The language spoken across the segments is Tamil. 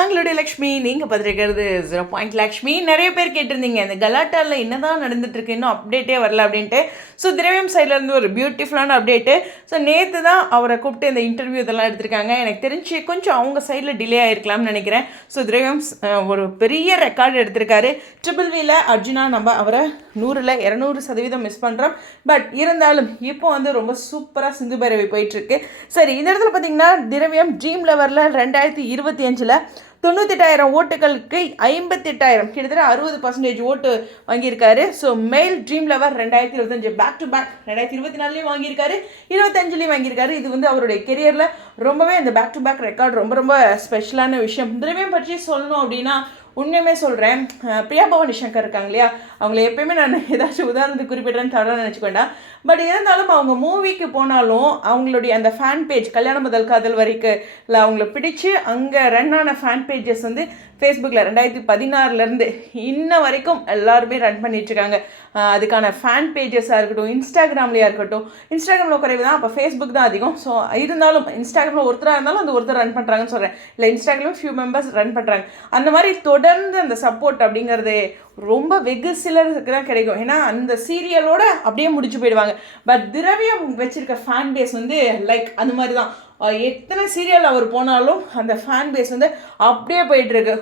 இதுதாங்களுடைய லக்ஷ்மி. நீங்கள் பார்த்துருக்கிறது 0 லக்ஷ்மி. நிறைய பேர் கேட்டிருந்தீங்க இந்த கலாட்டாவில் என்ன தான் நடந்துட்டுருக்கு, இன்னும் அப்டேட்டே வரல அப்படின்ட்டு. ஸோ திரவியம் சைட்லேருந்து ஒரு பியூட்டிஃபுல்லான அப்டேட்டு. ஸோ நேற்று தான் அவரை கூப்பிட்டு இந்த இன்டர்வியூ இதெல்லாம் எடுத்திருக்காங்க. எனக்கு தெரிஞ்சு கொஞ்சம் அவங்க சைடில் டிலே ஆகிருக்கலாம்னு நினைக்கிறேன். ஸோ திரவியம் ஒரு பெரிய ரெக்கார்டு எடுத்திருக்காரு. ட்ரிபிள் வியில் அர்ஜுனா நம்ம அவரை 100ல் 200% மிஸ் பண்ணுறோம். பட் இருந்தாலும் இப்போ வந்து ரொம்ப சூப்பராக சிந்து பைரவி போயிட்டுருக்கு. சரி, இந்த இடத்துல பார்த்தீங்கன்னா திரவியம் ட்ரீம் லெவலில் 2025 98,000 ஓட்டுகளுக்கு 58,000 கிட்டத்தட்ட 60% ஓட்டு வாங்கியிருக்காரு. ஸோ மெயில் ட்ரீம் லெவல் 2025 பேக் டு பேக் 2024 வாங்கியிருக்காரு, 25 வாங்கியிருக்காரு. இது வந்து அவருடைய கெரியரில் ரொம்பவே இந்த பேக் டு பேக் ரெக்கார்ட் ரொம்ப ரொம்ப ஸ்பெஷலான விஷயம். திரவியம் பற்றி சொல்லணும் அப்படின்னா உண்மையுமே சொல்கிறேன், பிரியா பவானி சங்கர் இருக்காங்க இல்லையா, அவங்கள எப்பயுமே நான் ஏதாச்சும் உதாரணத்துக்கு குறிப்பிட்றேன்னு தவறாக நினச்சிக்க வேண்டாம். பட் இருந்தாலும் அவங்க மூவிக்கு போனாலும் அவங்களுடைய அந்த ஃபேன் பேஜ் கல்யாண முதல் காதல் வரைக்கும் இல்லை அவங்கள பிடிச்சி அங்கே ரன் ஆன ஃபேன் பேஜஸ் வந்து ஃபேஸ்புக்கில் 2016 இன்ன வரைக்கும் எல்லாருமே ரன் பண்ணிட்டுருக்காங்க. அதுக்கான ஃபேன் பேஜஸாக இருக்கட்டும், இன்ஸ்டாகிராம்லேயா இருக்கட்டும். இன்ஸ்டாகிராமில் குறைவு தான், அப்போ ஃபேஸ்புக் தான் அதிகம். ஸோ இருந்தாலும் இன்ஸ்டாகிராமில் ஒருத்தராக இருந்தாலும் அந்த ஒருத்தர் ரன் பண்ணுறாங்கன்னு சொல்கிறேன், இல்லை இன்ஸ்டாகிராம் ஃபியூ மெம்பர்ஸ் ரன் பண்ணுறாங்க. அந்த மாதிரி தொடர்ந்து அந்த சப்போர்ட் அப்படிங்கிறது ரொம்ப வெகு சிலருக்கு தான் கிடைக்கும். ஏன்னா அந்த சீரியலோட அப்படியே முடிச்சு போயிடுவாங்க. பட் திரவியம் வச்சிருக்க ஃபேன் பேஸ் வந்து லைக் அந்த மாதிரி தான். எத்தனை சீரியல் அவர் போனாலும் அந்த ஃபேன் பேஸ் வந்து அப்படியே போயிட்டுருக்கு.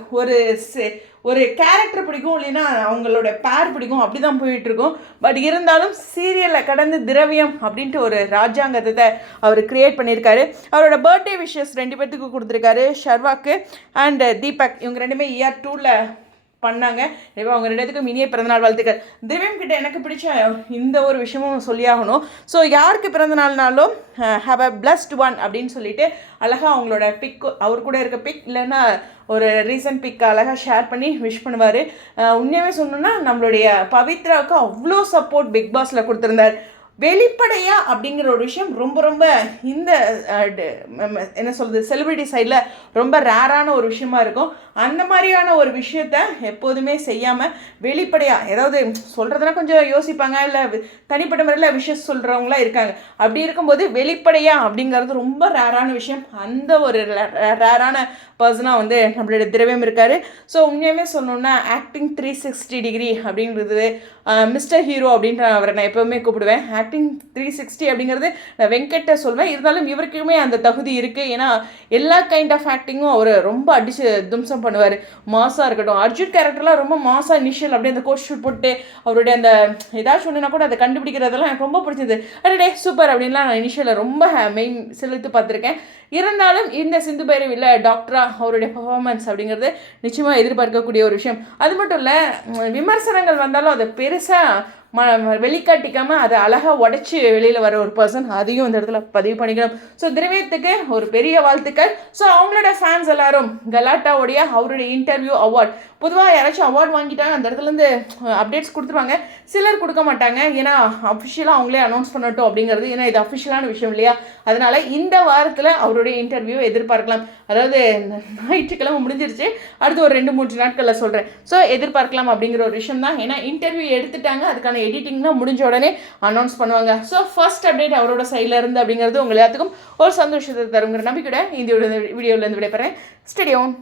ஒரு கேரக்டர் பிடிக்கும், இல்லைன்னா அவங்களோட பேர் பிடிக்கும், அப்படி தான் போயிட்டுருக்கும். பட் இருந்தாலும் சீரியலில் கடந்து திரவியம் அப்படின்ட்டு ஒரு ராஜாங்கத்தை அவர் க்ரியேட் பண்ணியிருக்காரு. அவரோட பர்த்டே விஷஸ் 2 பேர்த்துக்கு கொடுத்துருக்காரு, ஷர்வாக்கு அண்ட் தீபக். இவங்க ரெண்டுமே இயர் 2ல் பண்ணாங்க. இப்போ அவங்க 2 பேத்துக்கும் இனிய பிறந்தநாள் வாழ்த்துக்கள். திரவியம் கிட்ட எனக்கு பிடிச்ச இந்த ஒரு விஷயமும் சொல்லியாகணும். ஸோ யாருக்கு பிறந்தநாள்னாலும் ஹாவ் அ பிளஸ்ட் ஒன் அப்படின்னு சொல்லிட்டு அழகாக அவங்களோட பிக், அவர் கூட இருக்க பிக் இல்லைன்னா ஒரு ரீசன்ட் பிக் அழகாக ஷேர் பண்ணி விஷ் பண்ணுவார். உண்மையாகவே சொல்லணுன்னா நம்மளுடைய பவித்ராவுக்கு அவ்வளோ சப்போர்ட் பிக் பாஸில் கொடுத்துருந்தார். வெளிப்படையாக அப்படிங்கிற ஒரு விஷயம் ரொம்ப ரொம்ப இந்த என்ன சொல்கிறது செலிபிரிட்டி சைடில் ரொம்ப ரேரான ஒரு விஷயமா இருக்கும். அந்த மாதிரியான ஒரு விஷயத்த எப்போதுமே செய்யாமல் வெளிப்படையாக, ஏதாவது சொல்கிறதுனா கொஞ்சம் யோசிப்பாங்க, இல்லை தனிப்பட்ட முறையில் விஷயம் சொல்கிறவங்களாம் இருக்காங்க. அப்படி இருக்கும்போது வெளிப்படையாக அப்படிங்கிறது ரொம்ப ரேரான விஷயம். அந்த ஒரு ரேரான பர்சனாக வந்து நம்மளோட திரவியம் இருக்கார். ஸோ உண்மையுமே சொல்லணுன்னா ஆக்டிங் 360 டிகிரி அப்படிங்கிறது மிஸ்டர் ஹீரோ அப்படின்ற அவரை நான் எப்போவுமே கூப்பிடுவேன். ஆக்டிங் 360 அப்படிங்கிறது நான் வெங்கட்ட சொல்வேன். இருந்தாலும் இவருக்குமே அந்த தகுதி இருக்குது. ஏன்னா எல்லா கைண்ட் ஆஃப் ஆக்டிங்கும் அவர் ரொம்ப அடித்து தும்சம் பண்ணுவார். மாசாக இருக்கட்டும், அர்ஜுன் கேரக்டர்லாம் ரொம்ப மாசாக இனிஷியல் அப்படியே அந்த கோட் ஷூட் போட்டு அவருடைய அந்த ஏதாச்சும் ஒன்றுனா கூட அதை கண்டுபிடிக்கிறதெல்லாம் எனக்கு ரொம்ப பிடிச்சது. அடே சூப்பர் அப்படின்லாம் நான் இனிஷியலில் ரொம்ப மெயின் செலுத்து பார்த்துருக்கேன். இருந்தாலும் இந்த சிந்து பைரவியில் டாக்டரா அவருடைய பர்ஃபார்மன்ஸ் அப்படிங்கிறது நிச்சயமாக எதிர்பார்க்கக்கூடிய ஒரு விஷயம். அது மட்டும் இல்லை, விமர்சனங்கள் வந்தாலும் அதை பெருசாக வெளிக்காட்டிக்காமல் அதை அழகாக உடச்சி வெளியில் வர ஒரு பர்சன், அதையும் இந்த இடத்துல பதிவு பண்ணிக்கணும். ஸோ திரவியத்துக்கு ஒரு பெரிய வாழ்த்துக்கள். ஸோ அவங்களோட ஃபேன்ஸ் எல்லாரும் கலாட்டாவுடைய அவருடைய இன்டர்வியூ அவார்ட், பொதுவாக யாராச்சும் அவார்ட் வாங்கிட்டாங்க அந்த இடத்துலேருந்து அப்டேட்ஸ் கொடுத்துருவாங்க, சிலர் கொடுக்க மாட்டாங்க. ஏன்னா அஃபிஷியலாக அவங்களே அனௌன்ஸ் பண்ணட்டும் அப்படிங்கிறது, ஏன்னா இது அஃபிஷியலான விஷயம் இல்லையா. அதனால் இந்த வாரத்தில் அவருடைய இன்டர்வியூ எதிர்பார்க்கலாம். அதாவது ஞாயிற்றுக்கிழமை முடிஞ்சிருச்சு, அடுத்து ஒரு 2-3 நாட்களில் சொல்கிறேன். ஸோ எதிர்பார்க்கலாம் அப்படிங்கிற ஒரு விஷயம் தான். ஏன்னா இன்டர்வியூ எடுத்துட்டாங்க, அதுக்கான எடிட்டிங்லாம் முடிஞ்ச உடனே அனௌன்ஸ் பண்ணுவாங்க. ஸோ ஃபர்ஸ்ட் அப்டேட் அவரோட சைடில் இருந்து அப்படிங்கிறது உங்கள் எல்லாத்துக்கும் ஒரு சந்தோஷத்தை தருங்கிற நம்பிக்கையோட இந்த வீடியோவில் இருந்து விடைபெறேன். Stay tune.